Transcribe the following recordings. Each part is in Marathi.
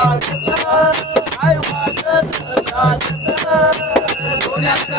वाजत वाजत सोन्याचा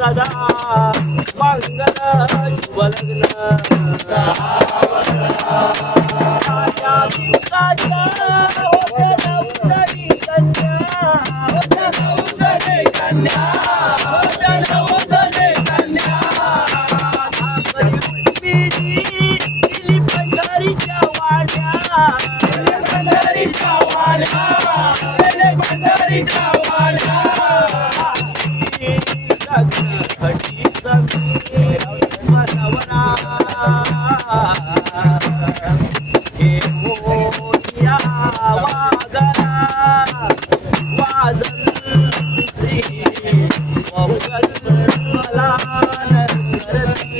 सदा मंगल शुभलग्न राजा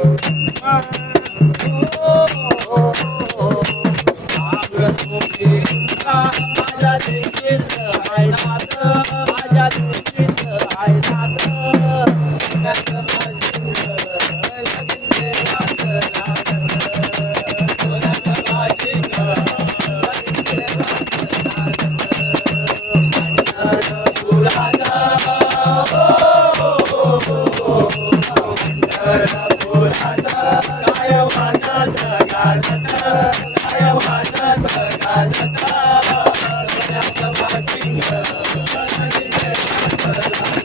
Thank you. I'm sorry.